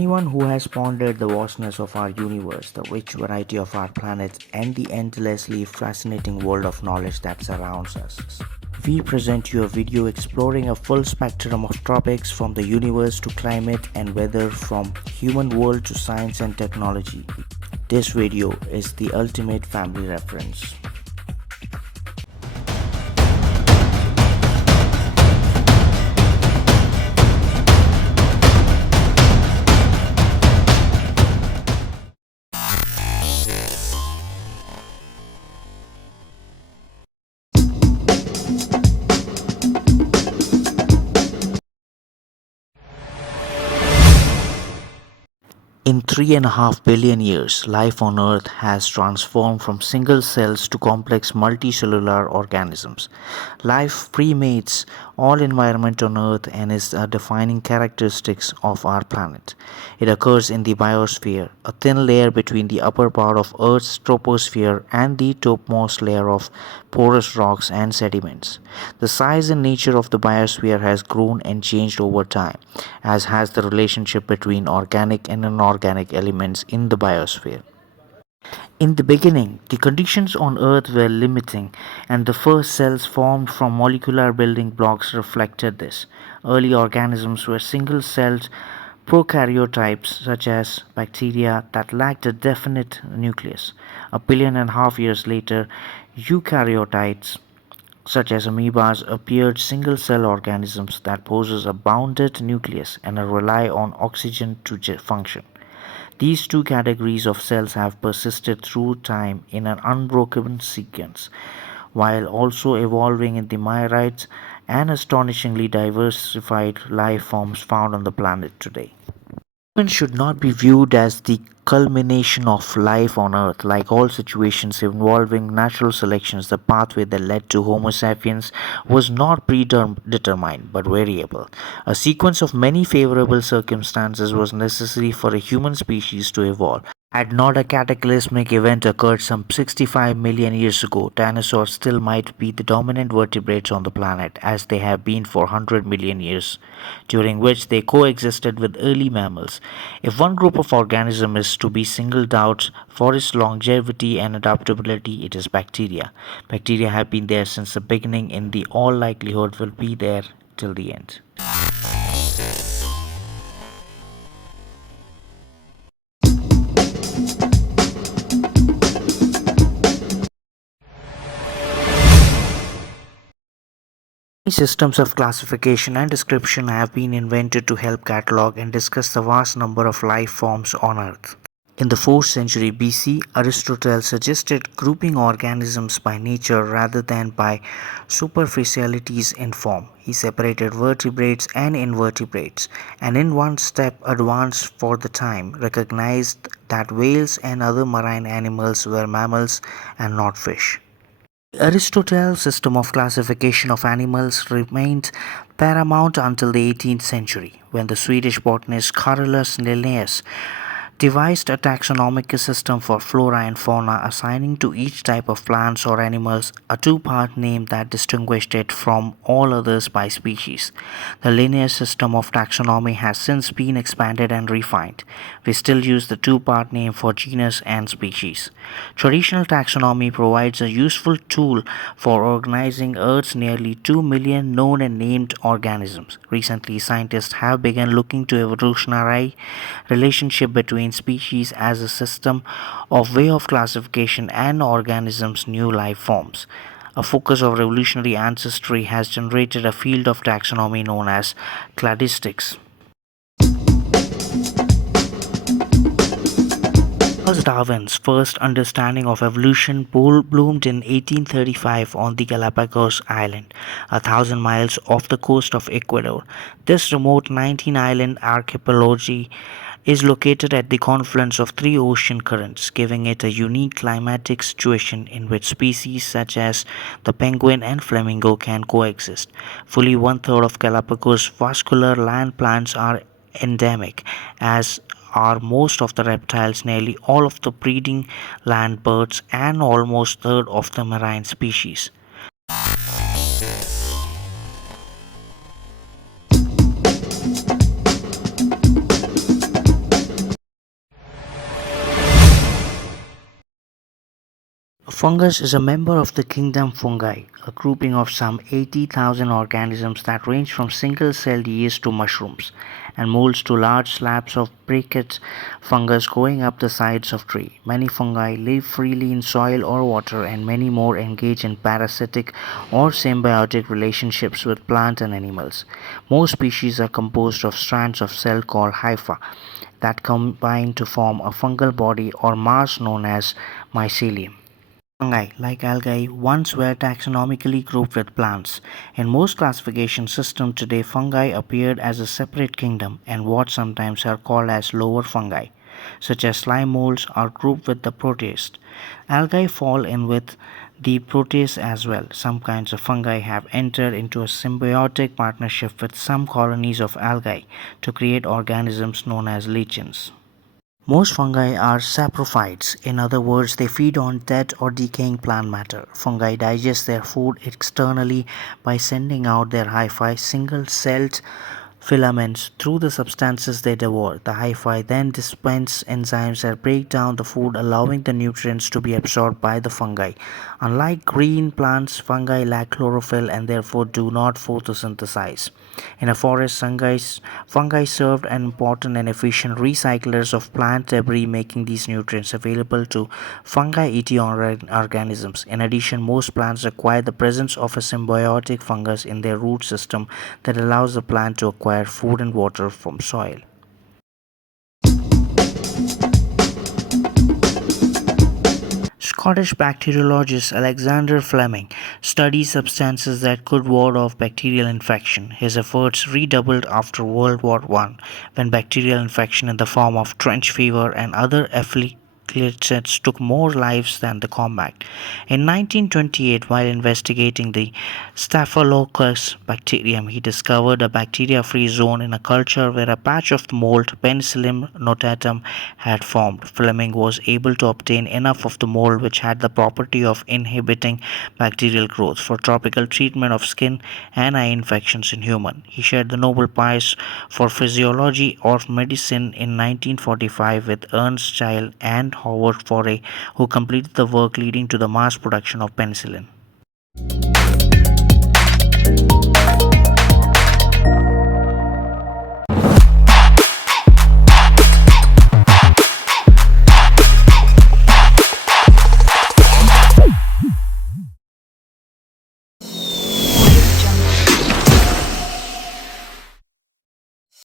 anyone who has pondered the vastness of our universe, the rich variety of our planet, and the endlessly fascinating world of knowledge that surrounds us, we present you a video exploring a full spectrum of topics from the universe to climate and weather, from human world to science and technology. This video is the ultimate family reference. In 3.5 billion years, life on Earth has transformed from single cells to complex multicellular organisms. Life permeates all environment on Earth and is a defining characteristic of our planet. It occurs in the biosphere, a thin layer between the upper part of Earth's troposphere and the topmost layer of porous rocks and sediments. The size and nature of the biosphere has grown and changed over time, as has the relationship between organic and inorganic elements in the biosphere. In the beginning, the conditions on Earth were limiting, and the first cells formed from molecular building blocks reflected this. Early organisms were single celled prokaryotes, such as bacteria, that lacked a definite nucleus. A billion and a half years later, eukaryotes such as amoebas appeared, single cell organisms that possess a bounded nucleus and rely on oxygen to function. These two categories of cells have persisted through time in an unbroken sequence, while also evolving in the myriads and astonishingly diversified life forms found on the planet today. Humans should not be viewed as the culmination of life on Earth. Like all situations involving natural selections, the pathway that led to Homo sapiens was not predetermined but variable. A sequence of many favorable circumstances was necessary for a human species to evolve. Had not a cataclysmic event occurred some 65 million years ago, dinosaurs still might be the dominant vertebrates on the planet, as they have been for 100 million years, during which they coexisted with early mammals. If one group of organisms is to be singled out for its longevity and adaptability, it is bacteria. Bacteria have been there since the beginning, and in all likelihood will be there till the end. Many systems of classification and description have been invented to help catalog and discuss the vast number of life forms on Earth. In the 4th century BC, Aristotle suggested grouping organisms by nature rather than by superficialities in form. He separated vertebrates and invertebrates, and in one step advanced for the time, recognized that whales and other marine animals were mammals and not fish. Aristotle's system of classification of animals remained paramount until the 18th century, when the Swedish botanist Carolus Linnaeus devised a taxonomic system for flora and fauna, assigning to each type of plants or animals a two-part name that distinguished it from all others by species. The Linnaeus system of taxonomy has since been expanded and refined. We still use the two-part name for genus and species. Traditional taxonomy provides a useful tool for organizing Earth's nearly 2 million known and named organisms. Recently, scientists have begun looking to evolutionary relationship between species as a system of way of classification and organisms' new life forms. A focus of revolutionary ancestry has generated a field of taxonomy known as cladistics. Charles Darwin's first understanding of evolution bloomed in 1835 on the Galapagos Island, 1,000 miles off the coast of Ecuador. This remote 19-island archipelago is located at the confluence of three ocean currents, giving it a unique climatic situation in which species such as the penguin and flamingo can coexist. Fully one-third of Galapagos' vascular land plants are endemic, as are most of the reptiles, nearly all of the breeding land birds, and almost a third of the marine species. Fungus is a member of the kingdom fungi, a grouping of some 80,000 organisms that range from single-celled yeast to mushrooms, and molds to large slabs of briquette fungus growing up the sides of trees. Many fungi live freely in soil or water, and many more engage in parasitic or symbiotic relationships with plants and animals. Most species are composed of strands of cell called hypha that combine to form a fungal body or mass known as mycelium. Fungi, like algae, once were taxonomically grouped with plants. In most classification systems today, fungi appeared as a separate kingdom and what sometimes are called as lower fungi, such as slime molds, are grouped with the protists. Algae fall in with the protists as well. Some kinds of fungi have entered into a symbiotic partnership with some colonies of algae to create organisms known as lichens. Most fungi are saprophytes, in other words, they feed on dead or decaying plant matter. Fungi digest their food externally by sending out their hyphae, single celled filaments, through the substances they devour. The hyphae then dispense enzymes that break down the food, allowing the nutrients to be absorbed by the fungi. Unlike green plants, fungi lack chlorophyll and therefore do not photosynthesize. In a forest, fungi served an important and efficient recyclers of plant debris, making these nutrients available to fungi-eating organisms. In addition, most plants require the presence of a symbiotic fungus in their root system that allows the plant to acquire food and water from soil. Scottish bacteriologist Alexander Fleming studied substances that could ward off bacterial infection. His efforts redoubled after World War I, when bacterial infection in the form of trench fever and other afflictions took more lives than the combat. In 1928, while investigating the Staphylococcus bacterium, he discovered a bacteria-free zone in a culture where a patch of mold, Penicillium notatum, had formed. Fleming was able to obtain enough of the mold which had the property of inhibiting bacterial growth for tropical treatment of skin and eye infections in humans. He shared the Nobel Prize for Physiology or Medicine in 1945 with Ernst Child and Howard Forey, who completed the work leading to the mass production of penicillin.